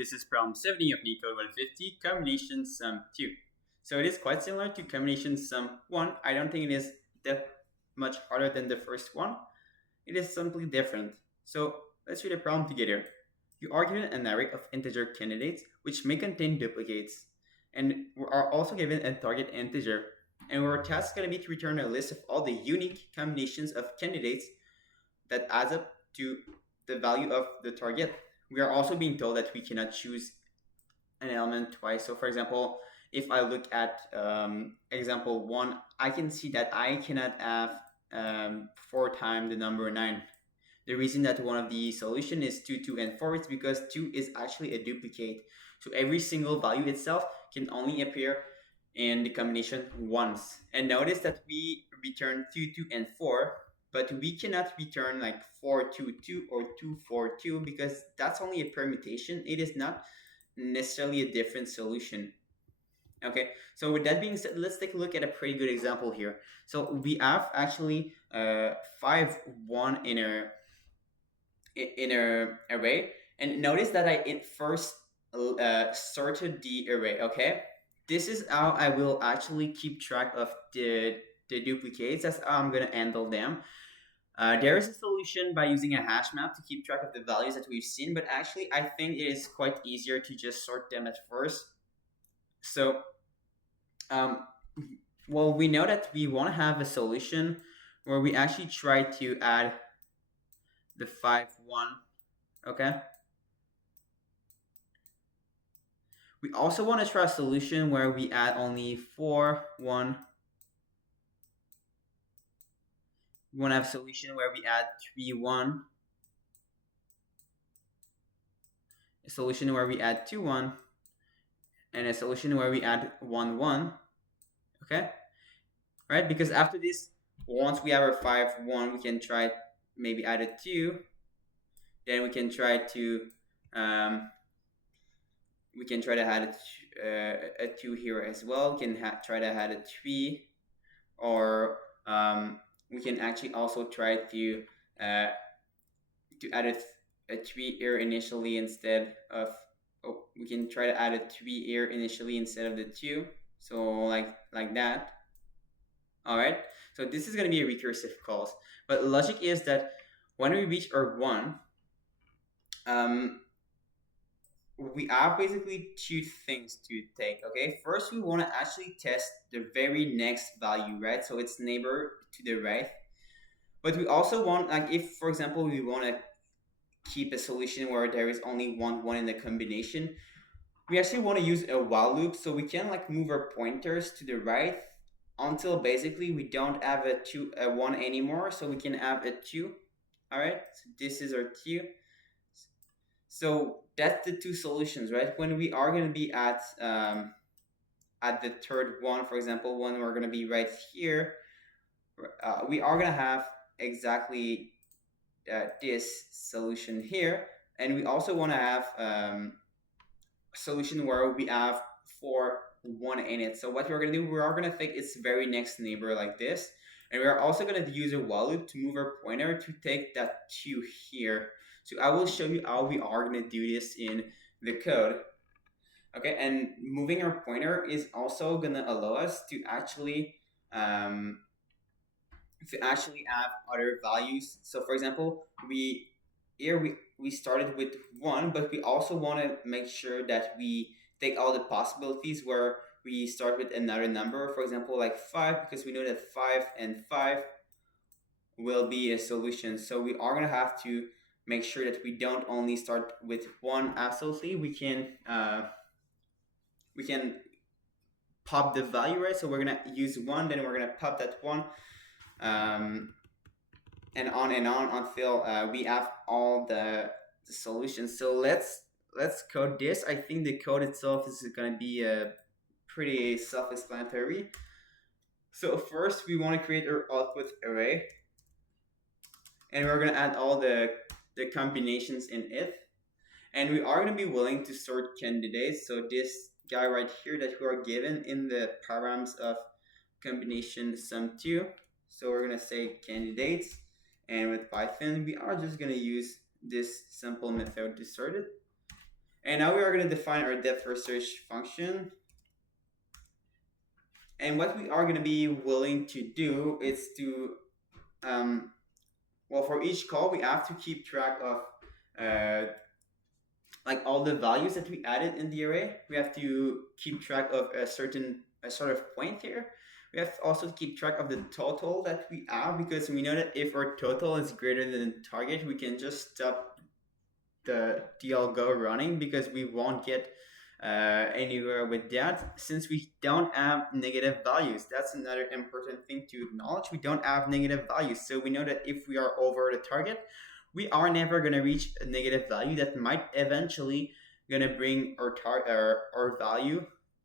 This is problem 70 of Neetcode 150, combination sum 2. So it is quite similar to combination sum 1. I don't think it is that much harder than the first one. It is simply different. So let's read the problem together. You are given an array of integer candidates which may contain duplicates, and we are also given a target integer. And our task is going to be to return a list of all the unique combinations of candidates that adds up to the value of the target. We are also being told that we cannot choose an element twice. So for example, if I look at example 1, I can see that I cannot have 4 times the number 9. The reason that one of the solution is 2, 2, and 4 is because 2 is actually a duplicate. So every single value itself can only appear in the combination once. And notice that we return 2, 2, and 4, but we cannot return like 4, 2, 2 or 2, 4, 2 because that's only a permutation. It is not necessarily a different solution. Okay, so with that being said, let's take a look at a pretty good example here. So we have actually 5, 1 in a array, and notice that I first sorted the array. Okay, this is how I will actually keep track of the duplicates. That's how I'm gonna handle them. There is a solution by using a hash map to keep track of the values that we've seen, but actually I think it is quite easier to just sort them at first. So, well, we know that we want to have a solution where we actually try to add the 5, 1, okay? We also want to try a solution where we add only 4, 1. We want to have a solution where we add 3, 1. A solution where we add 2, 1. And a solution where we add 1, 1. Okay? Right? Because after this, once we have our 5, 1, we can try maybe add a 2. Then we can try to add a 2 here as well. We can try to add a 3, or we can actually also try to add a 3 here initially instead of, we can try to add a 3 here initially instead of the 2. So like that. All right. So this is going to be a recursive calls. But logic is that when we reach our 1, we have basically 2 things to take. Okay. First, we want to actually test the very next value, right? So it's neighbor to the right. But we also want, like, if for example we want to keep a solution where there is only 1, 1 in the combination, we actually want to use a while loop, so we can like move our pointers to the right until basically we don't have a 1 anymore, so we can have a 2. All right, so this is our 2. So that's the 2 solutions, right? When we are going to be at the third one, for example, when we're going to be right here, we are going to have exactly this solution here, and we also want to have a solution where we have 4, 1 in it. So what we're going to do, we are going to take its very next neighbor like this, and we are also going to use a while loop to move our pointer to take that 2 here. So I will show you how we are going to do this in the code. Okay, and moving our pointer is also going to allow us to actually have other values. So for example, we started with 1, but we also want to make sure that we take all the possibilities where we start with another number, for example like 5, because we know that 5 and 5 will be a solution. So we are going to have to make sure that we don't only start with 1 absolutely. We can pop the value, right? So we're going to use 1, then we're going to pop that 1, and on until we have all the solutions. So let's code this. I think the code itself is going to be pretty self-explanatory. So first we want to create our output array, and we're going to add all the combinations in it, and we are going to be willing to sort candidates. So this guy right here that we are given in the params of combination sum 2. So we're going to say candidates, and with Python we are just going to use this simple method to sort it. And now we are going to define our depth first search function. And what we are going to be willing to do is to, well, for each call, we have to keep track of like all the values that we added in the array. We have to keep track of a sort of point here. We have to also keep track of the total that we have, because we know that if our total is greater than the target, we can just stop the algo running, because we won't get anywhere with that, since we don't have negative values. That's another important thing to acknowledge. We don't have negative values, so we know that if we are over the target, we are never going to reach a negative value that might eventually going to bring our value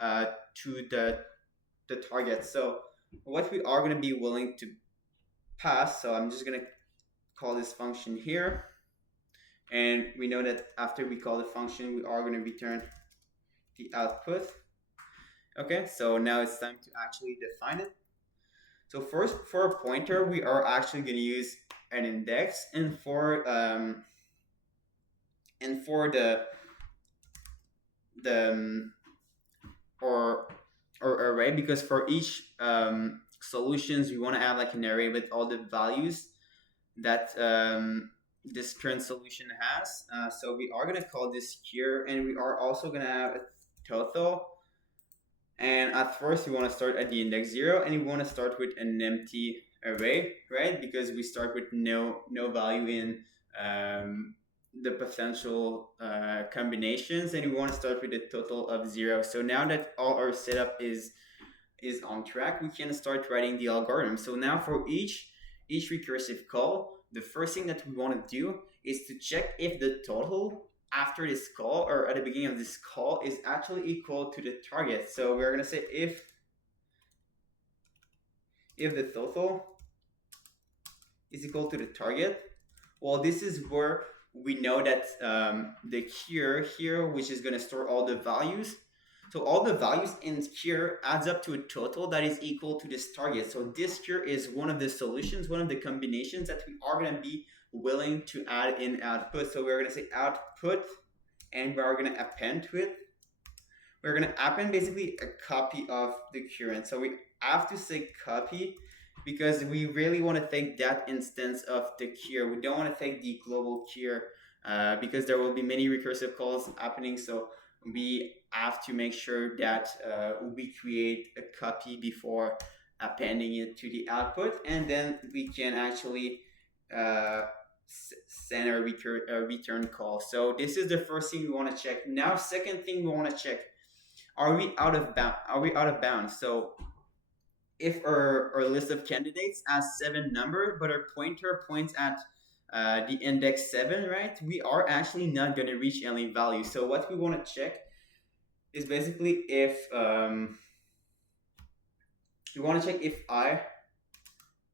to the target. So what we are going to be willing to pass, so I'm just going to call this function here, and we know that after we call the function, we are going to return the output. Okay, so now it's time to actually define it. So first, for a pointer, we are actually going to use an index, and for the or array, because for each solutions we want to have like an array with all the values that this current solution has. So we are going to call this here, and we are also going to have a total. And at first we want to start at the index 0, and we want to start with an empty array, right? Because we start with no value in the potential combinations, and we want to start with a total of 0. So now that all our setup is on track, we can start writing the algorithm. So now for each recursive call, the first thing that we want to do is to check if the total after this call, or at the beginning of this call, is actually equal to the target. So we're going to say if the total is equal to the target, well, this is where we know that the here, which is going to store all the values, so all the values in here adds up to a total that is equal to this target. So this here is one of the solutions, one of the combinations that we are going to be willing to add in output. So we're going to say output, and we're going to append to it. We're going to append basically a copy of the current. So we have to say copy, because we really want to take that instance of the cure. We don't want to take the global cure because there will be many recursive calls happening. So we have to make sure that we create a copy before appending it to the output, and then we can actually send a return call. So this is the first thing we want to check. Now, second thing we want to check: are we out of bounds? So if our list of candidates has 7 numbers, but our pointer points at the index 7, right? We are actually not going to reach any value. So what we want to check is basically if we want to check if I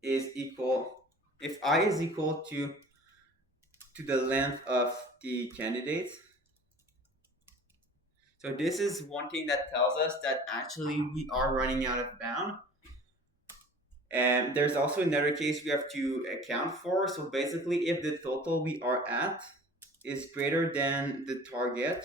is equal to the length of the candidates. So this is one thing that tells us that actually we are running out of bound. And there's also another case we have to account for. So basically, if the total we are at is greater than the target,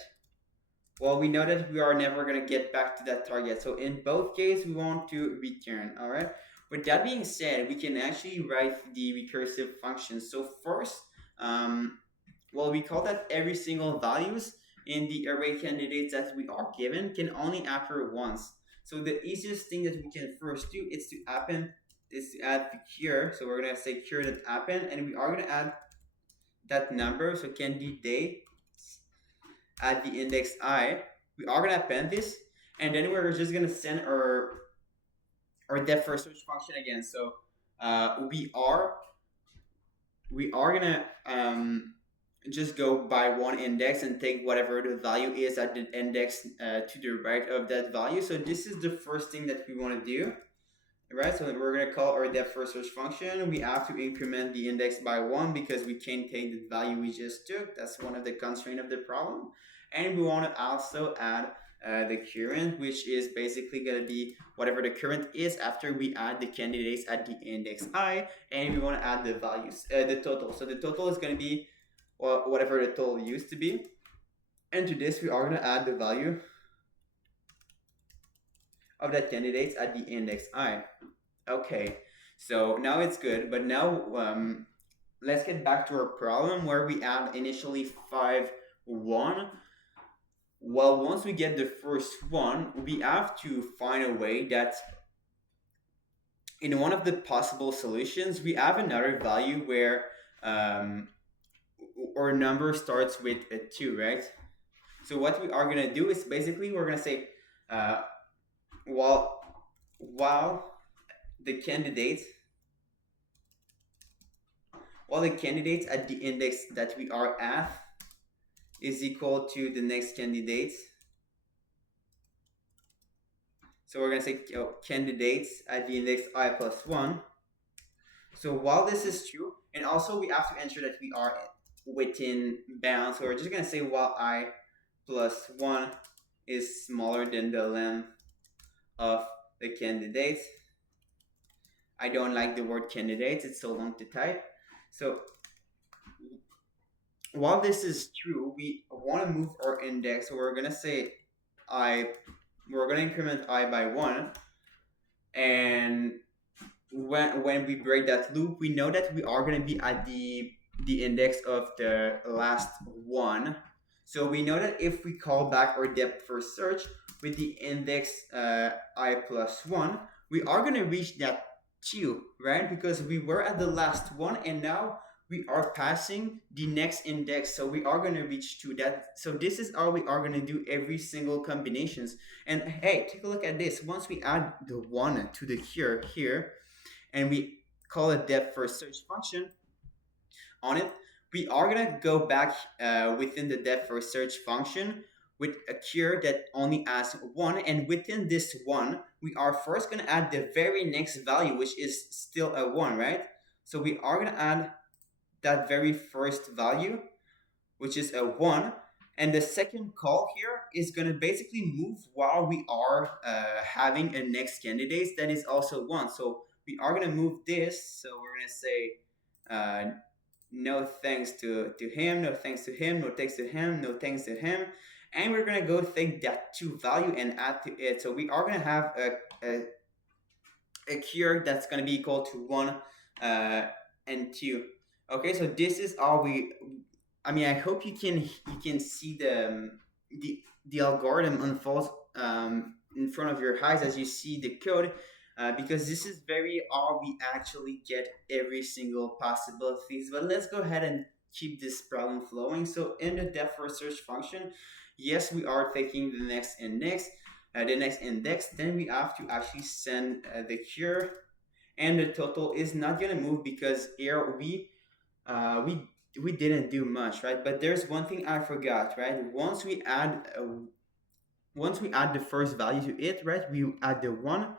well, we know that we are never going to get back to that target. So in both cases, we want to return, all right? With that being said, we can actually write the recursive function. So first, well, we call that every single values in the array candidates that we are given can only appear once. So the easiest thing that we can first do is to add the cure. So we're going to say cure.append, and we are going to add that number. So candidate at the index I. We are going to append this, and then we're just going to send our depth first search function again. So we are going to just go by one index and take whatever the value is at the index to the right of that value. So this is the first thing that we want to do. Right, so we're going to call our depth first search function. We have to increment the index by 1 because we can't take the value we just took. That's one of the constraints of the problem. And we want to also add the current, which is basically going to be whatever the current is after we add the candidates at the index I. And we want to add the values, the total. So the total is going to be whatever the total used to be. And to this, we are going to add the value of that candidate at the index I. Okay, so now it's good, but now let's get back to our problem where we add initially 5, 1. Well, once we get the first one, we have to find a way that in one of the possible solutions, we have another value where um, our number starts with a 2, right? So what we are going to do is basically we're going to say, uh, while, while the candidate while the candidate at the index that we are at is equal to the next candidate. So we're going to say candidates at the index I plus 1. So while this is true, and also we have to ensure that we are within bounds, so we're just going to say while I plus 1 is smaller than the length of the candidate. I don't like the word candidates, it's so long to type. So while this is true, we want to move our index. So we're going to say we're going to increment I by 1. And when we break that loop, we know that we are going to be at the index of the last one. So we know that if we call back our depth first search with the index I plus 1, we are going to reach that 2, right? Because we were at the last one and now we are passing the next index, so we are going to reach 2. So this is how we are going to do every single combinations. And hey, take a look at this. Once we add the 1 to the here, and we call it depth first search function on it, we are going to go back within the depth first search function with a cure that only has 1. And within this 1, we are first going to add the very next value, which is still a 1, right? So we are going to add that very first value, which is a 1. And the second call here is going to basically move while we are having a next candidate that is also 1. So we are going to move this. So we're going to say no thanks to him, no thanks to him, no thanks to him, no thanks to him. And we're going to go take that 2 value and add to it. So we are going to have a cure that's going to be equal to 1 and 2. Okay, so this is all I hope you can see the algorithm unfold in front of your eyes as you see the code, because this is very all we actually get every single possibilities. But let's go ahead and keep this problem flowing. So in the depth first search function, yes, we are taking the next index. Then we have to actually send the cure, and the total is not gonna move because here we didn't do much, right? But there's one thing I forgot, right? Once we add the first value to it, right? We add the 1.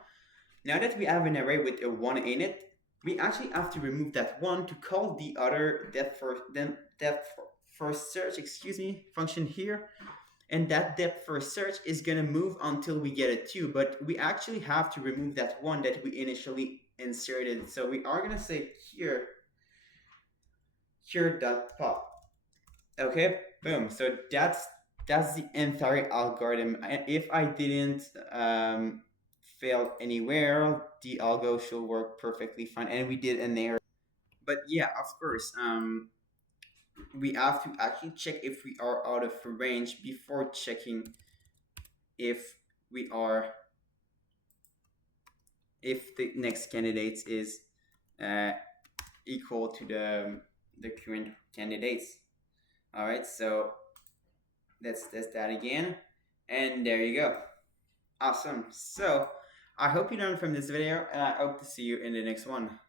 Now that we have an array with a 1 in it, we actually have to remove that 1 to call the other depth first search, function here. And that depth first search is going to move until we get a 2, but we actually have to remove that 1 that we initially inserted. So we are going to say here dot-pop. Okay, boom. So that's the entire algorithm. If I didn't fail anywhere, the algo should work perfectly fine. And we did an error. But yeah, of course, we have to actually check if we are out of range before checking if the next candidate is equal to the current candidates. All right, so let's test that again, and there you go. Awesome. So I hope you learned from this video, and I hope to see you in the next one.